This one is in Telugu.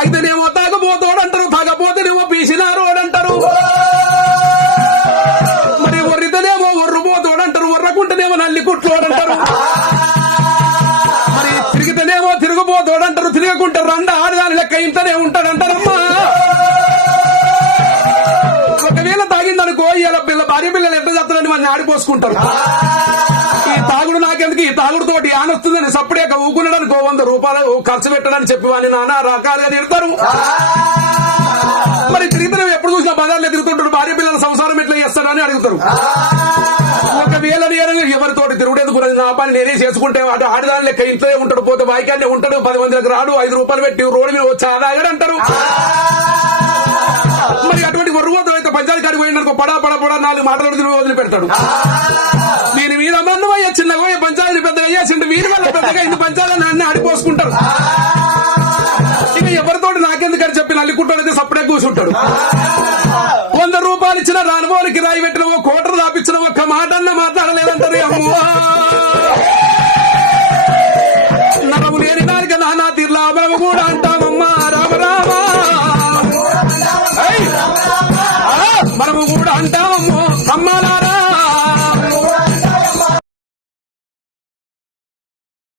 తాగితేనేమో తాగబోతోడంటారు, తాగపోతేనేమో పీసినారోడంటారు, మరి ఒర్రితేనేమో ఒర్రుపోతోడంటారు, ఒర్రకుంటేనేమో నల్లి కుట్లోడంటారు, మరి తిరిగితేనేమో తిరుగుపోతోడంటారు, తిరగకుంటారు రండ ఆడదాని లెక్క ఇంతనే ఉంటాడంటారమ్మా. ఒకవేళ తాగిందనుకో ఇలా భార్య పిల్లలు ఎట్లా చేస్తారని మన ఆడిపోసుకుంటారు. ఈ తాగుడు నాకెందుకు, ఈ తాగుడు తోటి ఆనొస్తుందని సప్పుడేక ఊకున్నాడనుకో 100 రూపాయలు ఖర్చు పెట్టడని చెప్పి వాడిని నానా రకాలుగా తిడతారు. మరి తిరిగితే ఎప్పుడు చూసినా బజార్లో తిరుగుతుంటారు, భార్య పిల్లల సంసారం ఎట్లా చేస్తాడని అడుగుతారు. ఒకవేళ నేను ఎవరితోటి తిరుగుడేందుకు నా పని నేనే చేసుకుంటే అటు ఆడదాని లెక్క ఇంట్లో ఉంటాడు, పోతే వాయికాన్నే ఉంటాడు, 10 మందికి రాడు, 5 రూపాయలు పెట్టి రోడ్డు మీద వచ్చి ఆదాగాడు అంటారు. మరి అటువంటి వర్రోతులు అయితే పంచాయతీ కాడికి పోయినారు, పడా 4 మాటలు వదిలిపెడతాడు. దీని మీద అమ్మయ్య చిన్నగా పంచాయతీ పెద్దగా అయ్యేసిండు, వీరి వల్ల పెద్దగా ఇంత పంచాయతీ అన్ని ఆడిపోసుకుంటారు. ఇక ఎవరితోటి నాకెందుకని చెప్పి నల్లికుంటాడైతే సప్పుడే కూర్చుంటాడు. 100 రూపాయలు ఇచ్చిన రానుభవానికి రాయి పెట్టిన ఓ కోటరు దాపించిన ఒక్క మాట అన్న మాట్లాడలేదంటారు. అమ్మో నరము లేని దానికి నానా తీర్లా మనము కూడా అంటామమ్మా. రామ రామ మనము కూడా అంటాం.